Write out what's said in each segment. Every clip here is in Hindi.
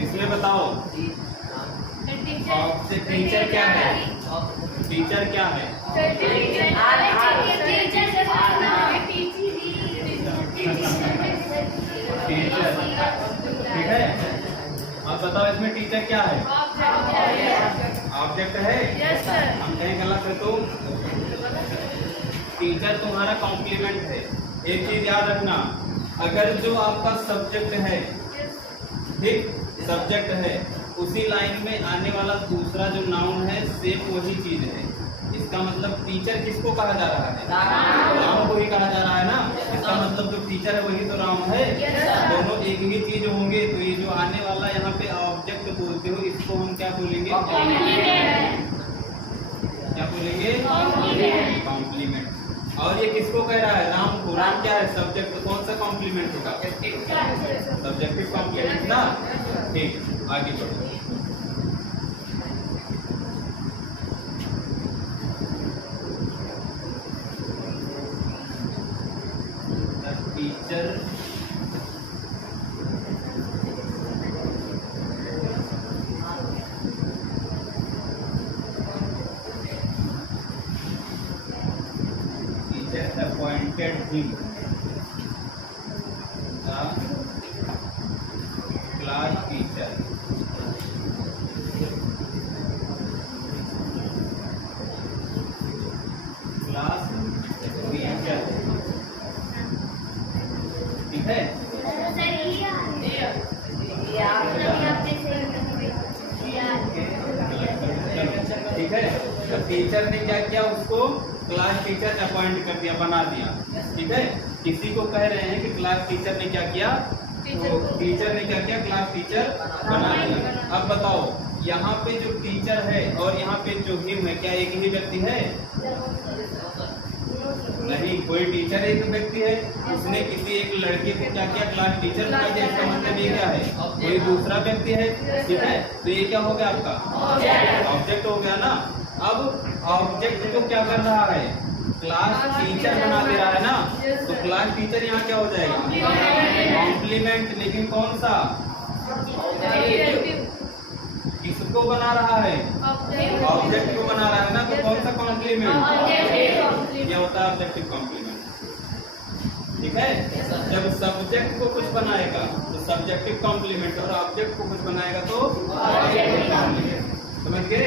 इसमें बताओ टीचर क्या है? टीचर क्या है? टीचर, ठीक है। अब बताओ इसमें टीचर क्या है? ऑब्जेक्ट है। हम कहीं गलत है तो टीचर तुम्हारा कॉम्प्लीमेंट है। एक चीज याद रखना, अगर जो आपका सब्जेक्ट है, ठीक, सब्जेक्ट है, उसी लाइन में आने वाला दूसरा जो नाउन है सेम वही चीज है, इसका मतलब टीचर किसको कहा जा रहा है? राम को ही कहा जा रहा है ना। इसका मतलब जो टीचर है वही तो राम है। दोनों एक ही चीज होंगे, तो ये जो आने वाला यहाँ पे ऑब्जेक्ट बोलते हो, इसको हम क्या बोलेंगे? क्या बोलेंगे? कॉम्प्लीमेंट। और ये किसको कह रहा है? राम को। राम क्या है? सब्जेक्ट। तो कौन सा कॉम्प्लीमेंट होगा? सब्जेक्टिव कॉम्प्लीमेंट ना। ठीक, आगे बढ़ो। Teacher appointed him the class teacher. Class teacher, ठीक है। ठीक है, तो टीचर ने क्या किया? उसको क्लास टीचर अपॉइंट कर दिया, बना दिया। ठीक है, किसी को कह रहे हैं कि क्लास टीचर ने क्या किया? तो टीचर ने क्या किया? क्लास टीचर बना दिया। अब बताओ, यहाँ पे जो टीचर है और यहाँ पे जो हिम है, क्या एक ही व्यक्ति है? नहीं, कोई टीचर एक व्यक्ति है। उसने किसी एक लड़के को क्या किया? क्लास टीचर बना दिया। इसका मतलब ये क्या है? कोई दूसरा व्यक्ति है। ठीक है, तो ये क्या हो गया? आपका ऑब्जेक्ट हो गया ना। अब ऑब्जेक्ट को क्या कर रहा है? क्लास टीचर बना दे रहा है ना। तो क्लास टीचर यहाँ क्या हो जाएगा? कॉम्प्लीमेंट। लेकिन कौन सा? किसको बना रहा है? ऑब्जेक्ट को बना रहा है ना। तो कौन सा कॉम्प्लीमेंट? ये होता है ऑब्जेक्टिव कॉम्प्लीमेंट। ठीक है, जब सब्जेक्ट को कुछ बनाएगा तो सब्जेक्टिव कॉम्प्लीमेंट, और ऑब्जेक्ट को कुछ बनाएगा तो ऑब्जेक्टिव कॉम्प्लीमेंट। समझ गए?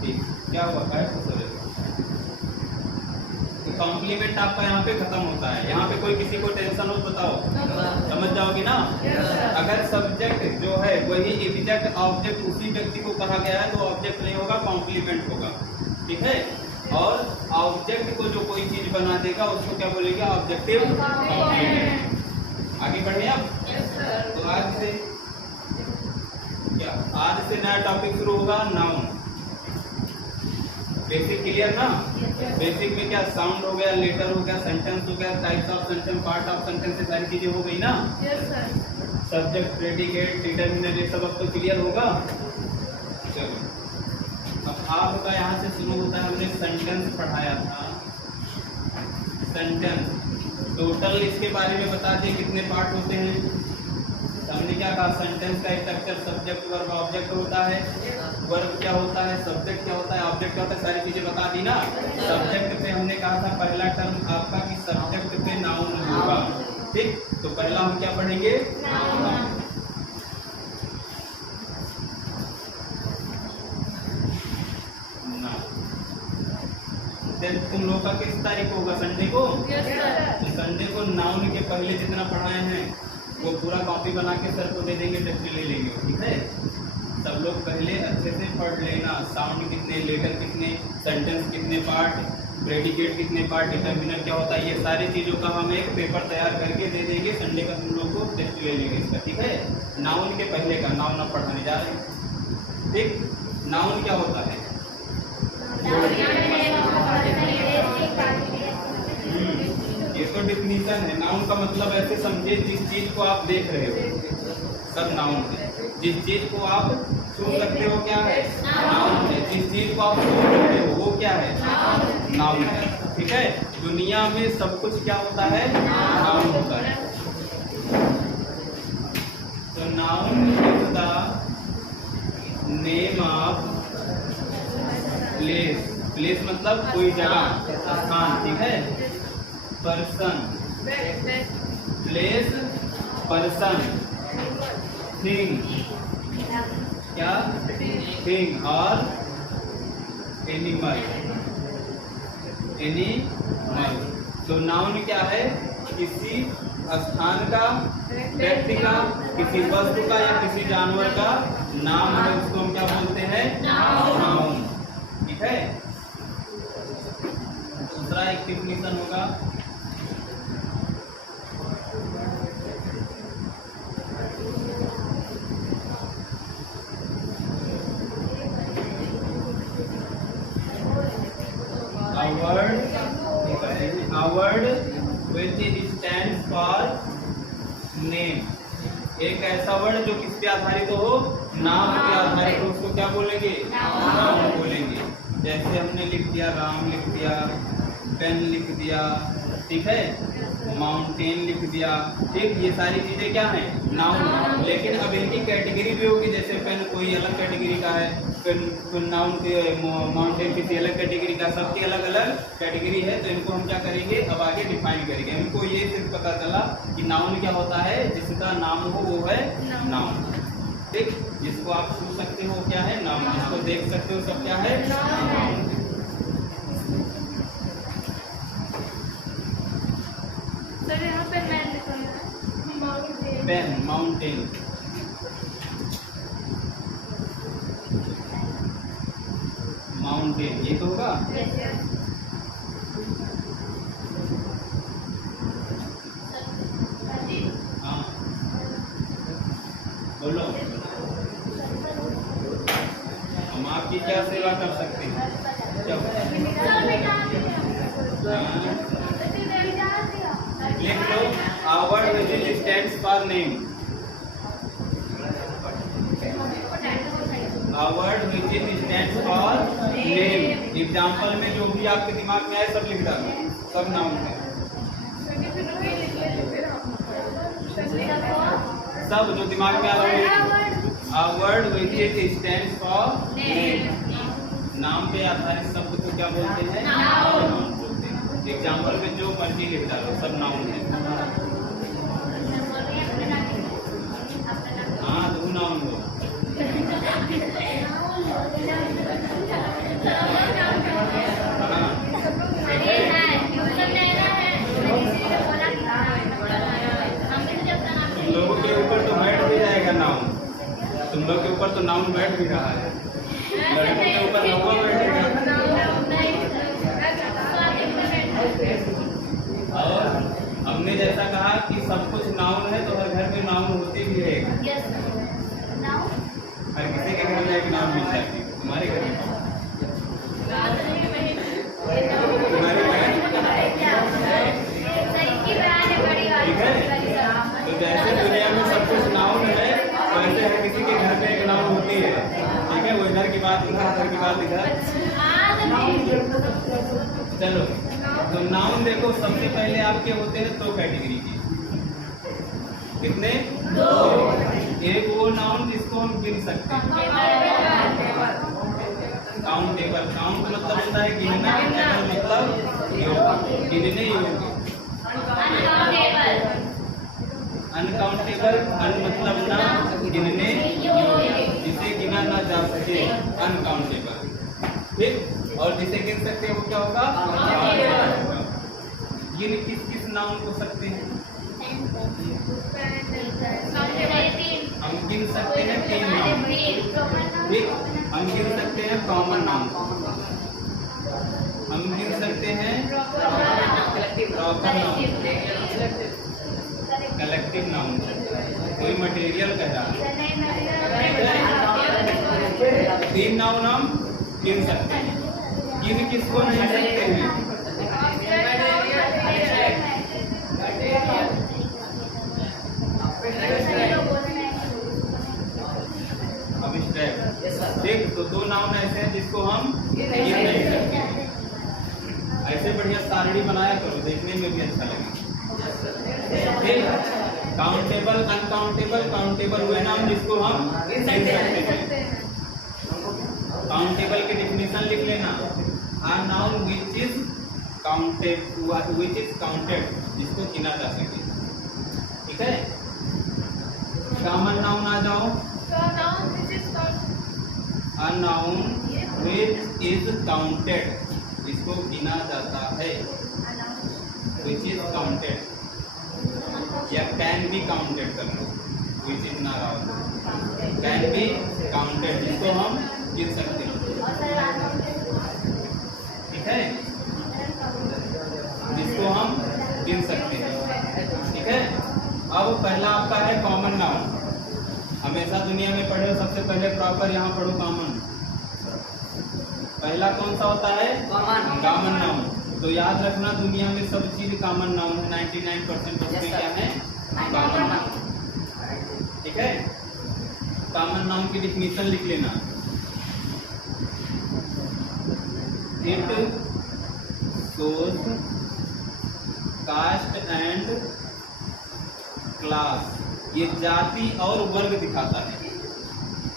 ठीक, क्या हुआ? कॉम्प्लीमेंट आपका यहाँ पे खत्म होता है। यहाँ पे कोई किसी को टेंशन हो बताओ, समझ जाओगे ना। अगर सब्जेक्ट जो है वही एग्जैक्ट ऑब्जेक्ट उसी व्यक्ति को कहा गया है तो ऑब्जेक्ट नहीं होगा, कॉम्प्लीमेंट होगा। ठीक है, और ऑब्जेक्ट को जो कोई चीज बना देगा उसको क्या बोलेंगे? Objective complement. आगे बढ़े अब। तो आज से क्या? आज से नया टॉपिक शुरू होगा, नाउन। बेसिक क्लियर ना? बेसिक में क्या? साउंड हो गया, लेटर हो गया, सेंटेंस हो गया, types of sentence, part of sentence, से सारी चीजें हो गई ना। सब्जेक्ट, प्रेडिकेट, डिटर्मिनर, ये सब अब तो क्लियर होगा। चलो, अब आपका यहाँ से शुरू होता है। हमने सेंटेंस पढ़ाया था। सेंटेंस टोटल इसके बारे में बता दिए कितने पार्ट होते हैं। हमने क्या कहा? सेंटेंस का स्ट्रक्चर सब्जेक्ट, वर्ब, ऑब्जेक्ट होता है। वर्ब क्या होता है? सब्जेक्ट क्या होता है? ऑब्जेक्ट क्या होता है? सारी चीजें बता दी ना। सब्जेक्ट पे हमने कहा था पहला टर्म आपका कि सब्जेक्ट पे नाउन होगा। ठीक, तो पहला हम क्या पढ़ेंगे? नाउन। तुम लोग का किस तारीख को होगा? संडे को। तो संडे को नाउन के पहले जितना पढ़ाए हैं वो पूरा कॉपी बना के सर को दे देंगे, टेस्ट ले लेंगे। ठीक है, सब लोग पहले अच्छे से पढ़ लेना। साउंड कितने, लेटर कितने, सेंटेंस कितने पार्ट, प्रेडिकेट कितने पार्ट, डिटर्मिनर क्या होता है, ये सारी चीजों का हम एक पेपर तैयार करके दे देंगे। संडे का तुम लोग को टेस्ट ले लेंगे इसका। ठीक है, नाउन के पहले का नाउन अब पढ़ाने जा रहे हैं। ठीक, नाउन क्या होता है? ये तो डिफिनीशन है। नाउन का मतलब ऐसे समझे, जिस चीज को आप देख रहे हो सब नाउन है। जिस चीज को आप छू सकते हो क्या है? नाउन है। जिस चीज को आप छू सकते हो वो क्या है? नाउन है। ठीक है, दुनिया में सब कुछ क्या होता है? नाउन होता है। तो noun is the name of place. Place मतलब कोई जगह, स्थान। ठीक है, पर्सन, प्लेस, पर्सन, थिंग, क्या? थिंग, और एनिमल। एनिमल। तो नाउन क्या है? किसी स्थान का, व्यक्ति का, किसी वस्तु का या किसी जानवर का नाम है, उसको हम क्या बोलते हैं? नाउन। ठीक है, दूसरा एक डिफिनीशन होगा, a word which stands for name। एक ऐसा वर्ड जो किस पे आधारित हो? नाम पे आधारित हो, उसको क्या बोलेंगे? नाउन बोलेंगे। जैसे हमने लिख दिया, राम लिख दिया, पेन लिख दिया, ठीक है, माउंटेन लिख दिया। ठीक, ये सारी चीजें क्या हैं? नाउन। लेकिन अब इनकी कैटेगरी भी होगी, जैसे पेन कोई अलग कैटेगरी का है, नाउन माउंटेन किसी अलग कैटेगरी का, सबकी अलग अलग कैटेगरी है। तो इनको हम क्या करेंगे? अब आगे डिफाइन करेंगे। हमको ये सिर्फ पता चला कि नाउन क्या होता है, जिसका नाम हो वो है नाउन। ठीक, जिसको आप छू सकते हो क्या है? नाउन। जिसको देख सकते हो सब क्या है? नाउन। यहाँ पे मैन लिखा है, पेन, माउंटेन, माउंटेन, ये तो होगा। हाँ, बोलो, हम आपकी क्या सेवा कर सकते हैं? लिख लो, our which stands for name. Our which stands for name. Example में जो भी आपके दिमाग में आए सब लिख डालो, सब नाउन है। सब जो दिमाग में आ रहा है, a word which stands for name। नाम पे आधारित शब्द को क्या बोलते हैं? नाउन बोलते हैं। एग्जाम्पल में जो मर्जी लिख डालो, सब नाउन है। हाँ, तो नाउन हो। तुम लोगों के ऊपर तो बैठ भी जाएगा नाउन, तुम लोग के ऊपर तो नाउन बैठ भी रहा है, लड़कों के ऊपर नौका बैठेगा। और हमने जैसा कहा कि सब कुछ नाउन है, तो हर घर में नाउन होती भी है। हर किसी के घर में एक नाउन मिल जाती है। तुम्हारे घर में, तुम्हारे घर, ठीक है। तो जैसे दुनिया में सब कुछ नाउन है, वैसे हर किसी के घर में एक नाउन होती है। ठीक है, वो इधर की बात इधर की बात इधर। चलो, तो नाउन देखो, सबसे पहले आपके होते हैं दो कैटेगरी के। कितने? दो। एक वो नाउन जिसको हम गिन सकते हैं, काउंटेबल। काउंट मतलब होता है गिनना, मतलब गिनने योग्य। अनकाउंटेबल, अन मतलब ना गिनने योग्य, जिसे गिना ना जा सके, अनकाउंटेबल। ठीक, और जिसे गिन सकते हैं वो क्या होगा? गिन किस किस नाउन को सकते हैं? हम गिन सकते हैं तीन नाउन। ठीक, हम गिन सकते हैं कॉमन नाउन, हम गिन सकते हैं प्रॉपर नाउन, कलेक्टिव नाउन। कोई मटेरियल कह रहा है, तीन नाउन हम गिन सकते हैं। गिन किसको नहीं सकते हैं? अब्स्ट्रैक्ट। ठीक, तो दो नाउन ऐसे हैं जिसको हम गिन नहीं सकते। सारणी बनाया करो, देखने में भी अच्छा लगे। ठीक, काउंटेबल अनकाउंटेबल काउंटेबल हुए नाउन जिसको हम गिन सकते हैं। काउंटेबल की डिफिनेशन लिख लेना, a noun which is counted, जिसको गिना जा सके। ठीक है, कॉमन नाउन आ जाओ। A noun which is counted, इसको गिना जाता है, which is counted, या can be counted कर लो, which is ना रहा, can be counted, जिसको हम गिन सकते हैं। ठीक है, जिसको हम गिन सकते हैं। ठीक है, अब पहला आपका है कॉमन नाउन। हमेशा दुनिया में पढ़े हो, सबसे पहले प्रॉपर यहाँ पढ़ो कॉमन। पहला कौन सा होता है? Common noun. तो याद रखना, दुनिया में सब चीज कॉमन नाउन है। 99% बच्चे क्या है? Common noun. ठीक है, कॉमन नाउन की डिफिनेशन लिख लेना। It shows caste and class, ये जाति और वर्ग दिखाता है,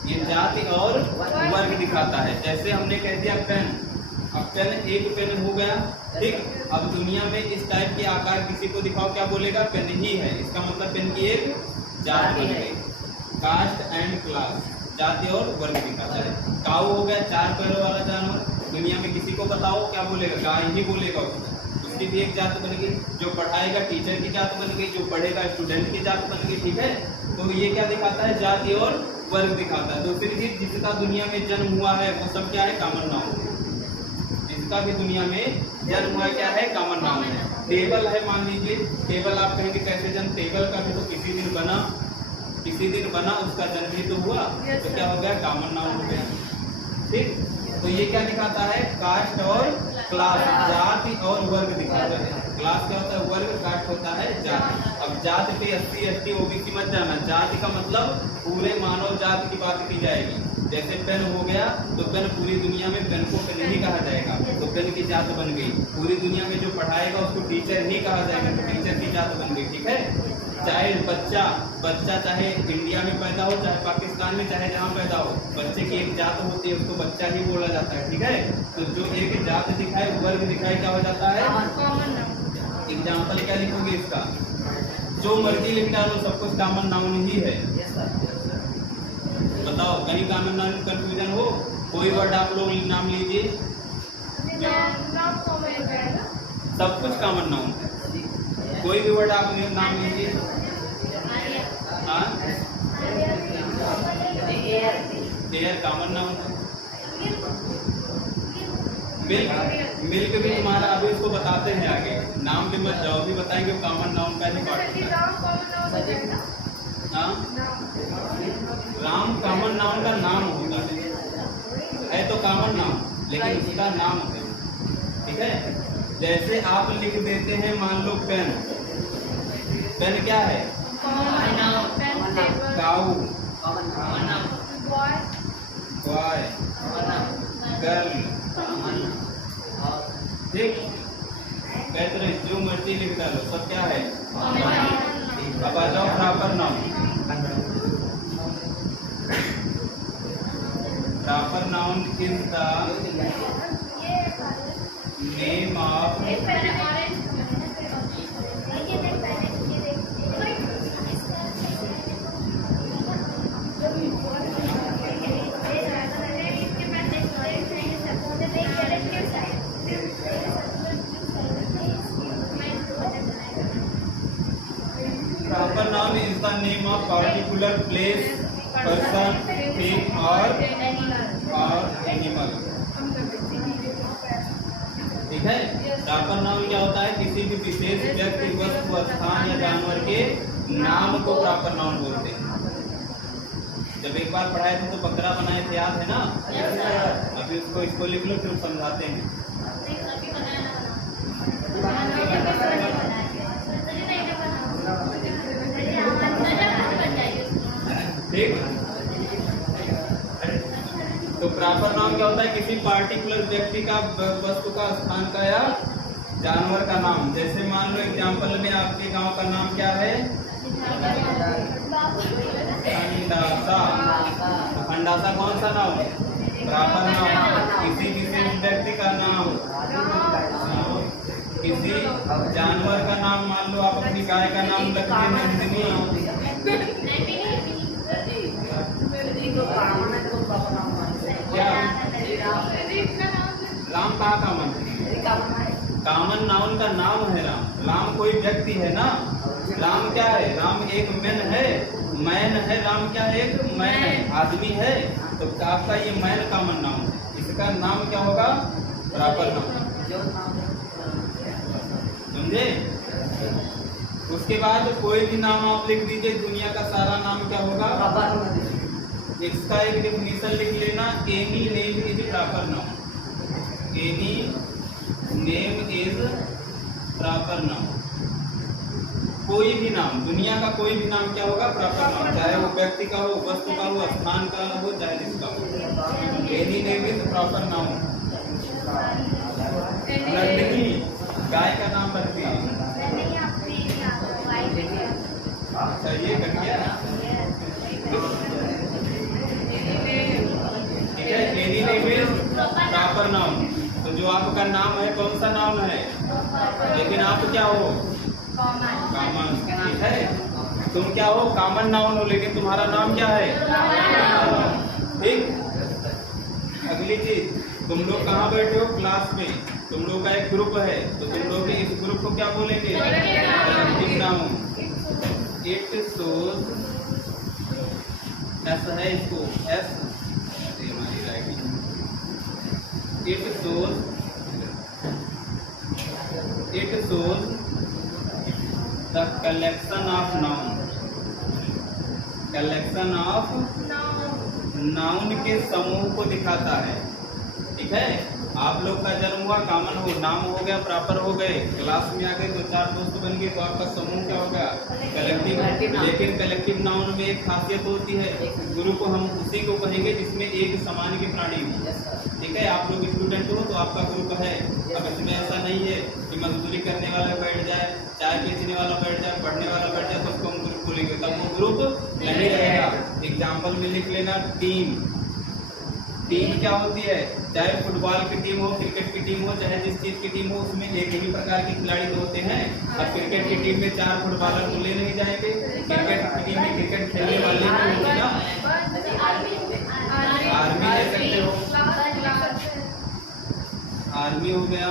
ये जाति और वर्ग दिखाता है। जैसे हमने कह दिया पेन, अब पेन एक पेन हो गया। ठीक, अब दुनिया में इस टाइप के आकार किसी को दिखाओ, क्या बोलेगा? पेन ही है। इसका मतलब पेन की एक जाति बन गई। कास्ट एंड क्लास, जाति और वर्ग दिखाता है। काऊ हो गया, 4 पैरों वाला जानवर। दुनिया में किसी को बताओ, क्या बोलेगा? गाय ही बोलेगा उसको, उसकी भी एक जात बन गई। जो पढ़ाएगा टीचर की जात बन गई, जो पढ़ेगा स्टूडेंट की जात बन गई। ठीक है, तो ये क्या दिखाता है? जाति और वर्ग दिखाता है। दूसरी चीज, जिसका दुनिया में जन्म हुआ है वो सब क्या है? Common noun. जिसका भी दुनिया में जन्म हुआ क्या है? कॉमन नाउन है। टेबल है, मान लीजिए टेबल, आप कहेंगे कैसे जन्म? टेबल का भी तो किसी दिन बना, उसका जन्म ही तो हुआ, तो क्या हो गया? कॉमन नाउन हो गया। ठीक, तो ये क्या दिखाता है? कास्ट और क्लास, जाति और वर्ग दिखाता है। क्लास क्या होता है? वर्ग, कास्ट होता है जाति। अब जाति पे SC ST OBC मत जाना, जाति का मतलब पूरे मानव जाति की बात की जाएगी। जैसे पेन हो गया, तो पेन पूरी दुनिया में पेन को पेन ही कहा जाएगा, तो पेन की जात बन गई। पूरी दुनिया में जो पढ़ाएगा उसको टीचर ही कहा जाएगा, तो टीचर की जात बन गई। ठीक है, चाहे बच्चा चाहे इंडिया में पैदा हो, चाहे पाकिस्तान में, चाहे जहाँ पैदा हो, बच्चे की एक जात होती है, उसको बच्चा ही बोला जाता है। ठीक है, तो जो एक जात दिखाए, वर्ग दिखाए, क्या हो जाता है? एग्जाम्पल क्या लिखोगे इसका? जो मर्जी लिख डालो, सब कुछ कॉमन नाउन ही है। बताओ, कहीं कॉमन नाउन कंफ्यूजन हो? कोई वर्ड आप लोग नाम लीजिए, सब कुछ कॉमन नाउन है। कोई भी वर्ड आप नाम लीजिए। एयर कॉमन नाउन है। मिल्क भी तुम्हारा, अभी इसको बताते हैं आगे, नाम भी मत जाओ, भी बताएंगे कॉमन नाउन का ही पार्ट है। राम कॉमन नाउन का नाम होता है तो कॉमन नाउन, लेकिन उसका नाम है। ठीक है, जैसे आप लिख देते हैं, मान लो पेन, पेन क्या है? काऊ, बॉय, गर्ल। ठीक, कहते रहे जो मर्जी लिख डालो, सब क्या है? अब आ जाओ proper noun. Proper noun is the name of proper noun is the name of particular place, person, thing or animal। ठीक है, प्रॉपर नाउन क्या होता है? किसी भी विशेष व्यक्ति, वस्तु, स्थान या जानवर के नाम को प्रॉपर नाउन बोलते हैं। जब एक बार पढ़ाए थे तो बकरा बनाए थे, याद है ना? अभी उसको इसको लिख लो, फिर समझाते हैं। ठीक, तो प्रॉपर नाउन क्या होता है? किसी पार्टिकुलर व्यक्ति का, वस्तु का, स्थान का या जानवर का नाम। जैसे मान लो एग्जाम्पल में आपके गांव का नाम क्या है? खंडासा। तो खंडासा कौन सा नाम? प्रॉपर नाम। किसी विशेष व्यक्ति का नाम, किसी जानवर का नाम, मान लो आप अपनी गाय का नाम रखिए नंदिनी। क्या? राम कहा कामन? कामन नाउन का नाम है राम। राम कोई व्यक्ति है ना। राम क्या है? राम एक मैन है, मैन है। राम क्या है? एक मैन है, आदमी है। तो आपका ये मैन कामन नाउन है, इसका नाम क्या होगा? Proper noun. समझे? उसके बाद कोई भी नाम आप लिख दीजिए, दुनिया का सारा नाम क्या होगा? इसका एक डेफिनेशन लिख लेना, any name is proper noun. Any name is proper noun. कोई भी नाम, दुनिया का कोई भी नाम क्या होगा? Proper noun. चाहे वो व्यक्ति का हो, वस्तु का हो, स्थान का हो, चाहे जिसका हो। Any name is proper noun. Nandini गाय का नाम रखती है। अच्छा ये घटिया ठीक है। Any name is proper noun. तो जो आपका नाम है कौन सा नाम है? लेकिन आप क्या हो? कामन। ठीक है। तुम क्या हो? कामन नाउन हो, लेकिन तुम्हारा नाम क्या है? ठीक। अगली चीज, तुम लोग कहाँ बैठे हो? क्लास में। तुम लोग का एक ग्रुप है, तो तुम लोग इस ग्रुप को क्या बोलेंगे? Collective noun. It shows, S है इसको, एस हमारी writing. It shows the collection of noun. Collection of noun के समूह को दिखाता है। ठीक है। आप लोग का जन्म हुआ, कामन हो, नाम हो गया, प्रॉपर हो गए, क्लास में आ गए, दो चार दोस्त बन गए, तो आपका समूह क्या हो गया? कलेक्टिव। लेकिन कलेक्टिव नाउन में एक खासियत होती है, ग्रुप हम उसी को कहेंगे जिसमें एक समान के प्राणी हो। ठीक है। आप लोग स्टूडेंट हो तो आपका ग्रुप है। अब इसमें ऐसा नहीं है कि मजदूरी करने वाला बैठ जाए, चाय बेचने वाला बैठ जाए, पढ़ने वाला बैठ जाए, तो उसको हम ग्रुप बोलेंगे, तब वो ग्रुप नहीं रहेगा। एग्जाम्पल में लिख लेना, टीम। टीम क्या होती है? चाहे फुटबॉल की टीम हो, क्रिकेट की टीम हो, चाहे जिस चीज की टीम हो, उसमें एक ही प्रकार के खिलाड़ी तो होते हैं। अब क्रिकेट की टीम में 4 फुटबॉलर तो ले नहीं जाएंगे। क्रिकेट की टीम में क्रिकेट खेलने वाले होंगे ना। आर्मी ले सकते हो, आर्मी हो गया,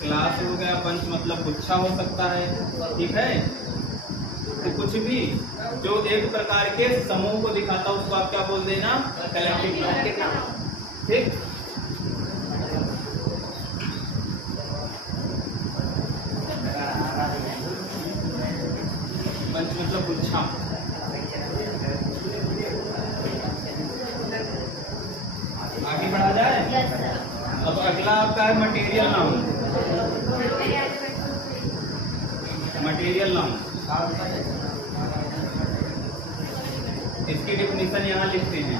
क्लास हो गया, पंच मतलब गुच्छा हो सकता है। ठीक है। तो कुछ भी जो एक प्रकार के समूह को दिखाता है उसको आप क्या बोल देना? Collective noun. ठीक। पंच मतलब गुच्छा। आगे बढ़ा जाए। अब अगला आपका है मटेरियल नाउन। मटेरियल नाउन, इसकी डेफिनेशन यहाँ लिखते हैं।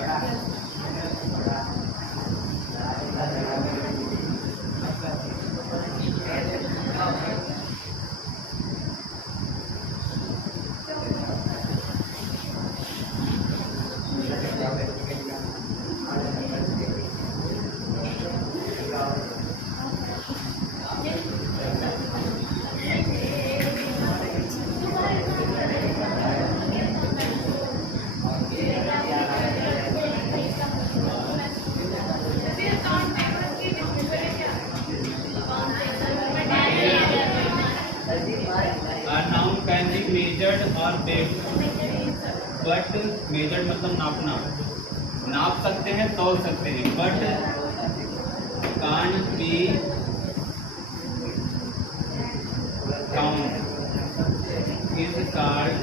मेजर्ड और वेट। बट मेजर्ड मतलब नापना, नाप सकते हैं, तौल सकते हैं। But can't be count is called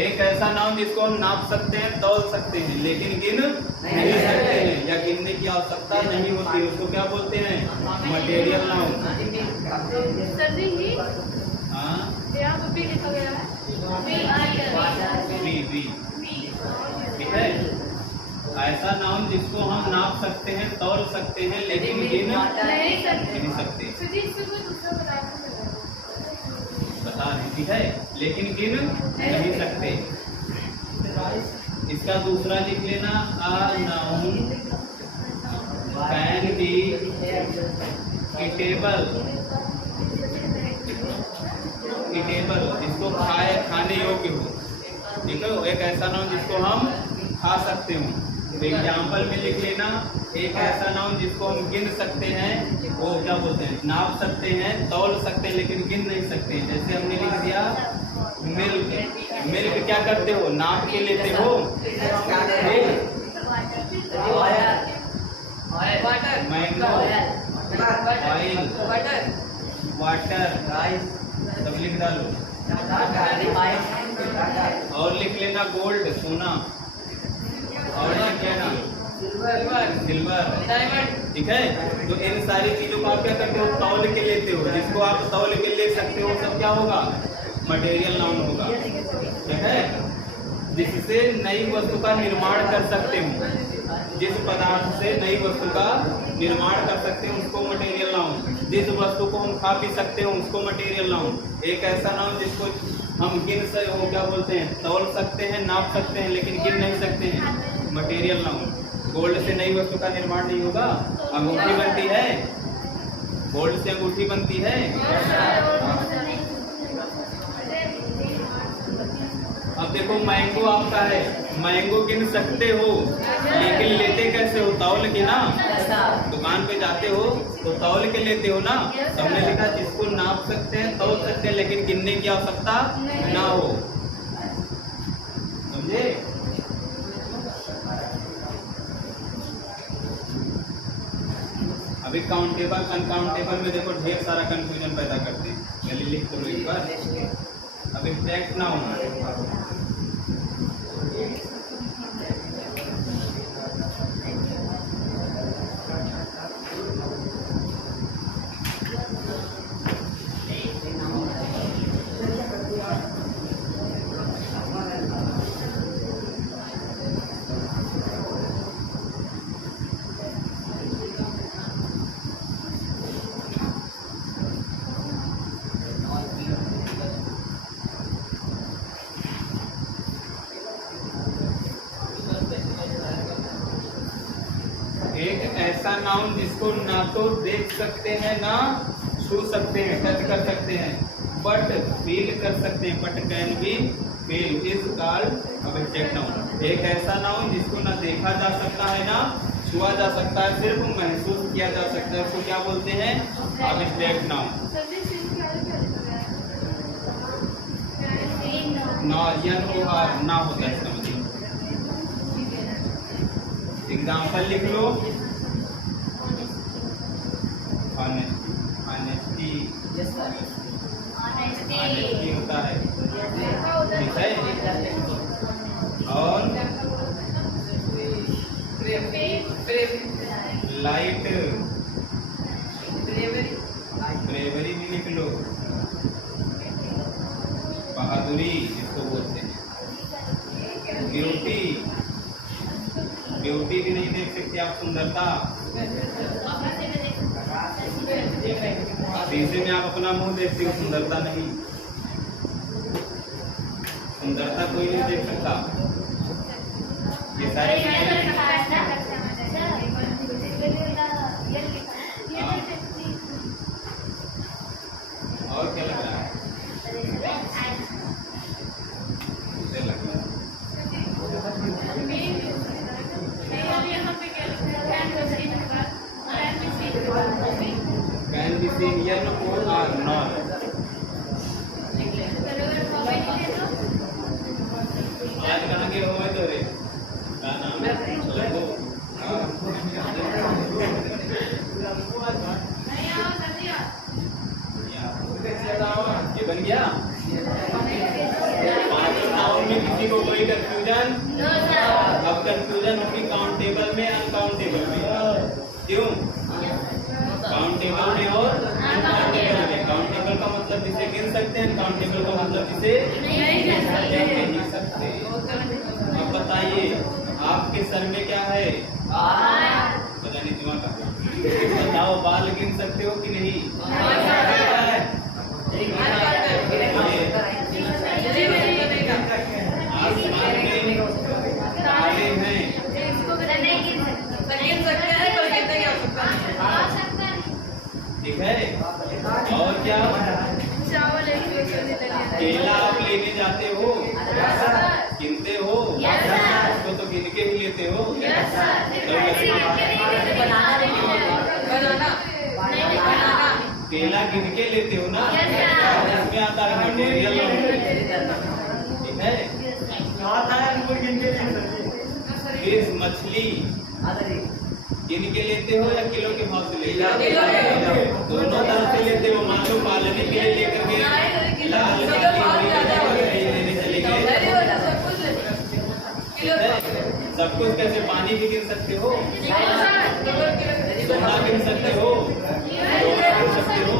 एक ऐसा नाउन जिसको हम नाप सकते हैं, तौल सकते हैं, लेकिन गिन नहीं सकते हैं या गिनने की आवश्यकता नहीं होती, उसको क्या बोलते हैं? Material noun. सर जी हाँ यहाँ पर भी लिखा गया है। ठीक है। ऐसा नाउन जिसको हम नाप सकते हैं, तौल सकते हैं, लेकिन गिन नहीं नहीं सकते। सर जी इससे कोई दूसरा पदार्थ बता रही, ठीक है, लेकिन गिन नहीं सकते। इसका दूसरा लिख लेना, a noun can be eatable. Eatable इसको खाने योग्य हो, ठीक है, एक ऐसा नाउन जिसको हम खा सकते हो। तो एग्जाम्पल में लिख लेना, एक ऐसा नाउन जिसको हम गिन सकते हैं, वो क्या बोलते हैं, नाप सकते हैं, तौल सकते हैं, लेकिन गिन नहीं सकते हैं। जैसे हमने लिख दिया मिल्क। मिल्क क्या करते हो, नाप के लेते हो। मैंगो, ऑयल, वाटर, सब लिख डालो। और लिख लेना गोल्ड, सोना। और लिख लेना सिल्वर, ठीक है। तो इन सारी चीजों को आप क्या करते हो, तौल के लेते हो। जिसको आप तौल के ले सकते हो सब क्या होगा, मटेरियल नाउन होगा, ठीक है। जिससे नई वस्तु का निर्माण कर सकते हो, जिस पदार्थ से नई वस्तु का निर्माण कर सकते हैं उसको मटेरियल नाउन। जिस वस्तु को हम खा पी सकते हैं उसको मटेरियल नाउन। एक ऐसा नाउन जिसको हम गिन से वो क्या बोलते हैं, तौल सकते हैं, नाप सकते हैं, लेकिन गिन नहीं सकते हैं, मटेरियल नाउन। गोल्ड से नई वस्तु का निर्माण नहीं होगा। अंगूठी बनती है, गोल्ड से अंगूठी बनती है। अब देखो मैंगो आपका है, मैंगो गिन सकते हो, लेकिन लेते कैसे हो, तौल के ना। दुकान पे जाते हो तो तौल के लेते हो ना। सबने लिखा जिसको नाप सकते हैं, तौल सकते हैं, लेकिन गिनने की आवश्यकता ना हो, समझे। अभी काउंटेबल अनकाउंटेबल में देखो ढेर सारा कंफ्यूजन पैदा करते हैं। पहले लिख करो एक बार। अब एग्जैक्ट नाउन, एक ऐसा नाउन जिसको ना तो देख सकते हैं, ना छू सकते हैं, टच कर सकते हैं, बट फील कर सकते हैं, but can be feel, is called object noun. एक ऐसा नाउन जिसको ना देखा जा सकता है, ना छुआ जा सकता है, सिर्फ महसूस किया जा सकता है, उसको क्या बोलते हैं, ऑब्जेक्ट नाउन। ना ना होता है इसका मतलब। एग्जाम्पल लिख लो, ऑनेस्टी होता है, ठीक है। और लाइट, ब्रेवरी भी लिख लो, बहादुरी जिसको बोलते हैं। ब्यूटी, ब्यूटी भी नहीं देख सकते आप, सुंदरता। शीशे में आप अपना मुंह देखते हो, सुंदरता नहीं, सुंदरता कोई नहीं देख सकता। ये सारी और क्या लग रहा है, लग रहा है कैन बी सीन, यन और आर नॉट। आज कहाँ गए हो तो रे, क्या नाम है, लंबू। ये बन गया। नाउन में किसी को कोई कंफ्यूजन? अब कंफ्यूजन होगी काउंटेबल में, अनकाउंटेबल में। क्यों? काउंटेबल में और अनकाउंटेबल में। काउंटेबल का मतलब जिसे गिन सकते हैं, अनकाउंटेबल का मतलब जिसे नहीं गिन सकते। अब बताइए आप आपके सर में क्या है? पता नहीं दिमाग का। बताओ बाल गिन सकते हो कि नहीं? आसमान में तारे हैं। ठीक है। और क्या? चावल केला आप लेने जाते हो, गिनते हो? उसको तो गिन के ही लेते हो। केला गिन के लेते हो ना? इसमें आता है मटेरियल। ठीक है। फिर मछली गिन के लेते हो या किलो के भाव से लेते हो? दोनों तरह से लेते हो। मान लो पालने के लिए लेकर के लाल लेने चले गए, सब कुछ कैसे? पानी भी गिन सकते हो, सोना गिन सकते हो, गिन सकते हो।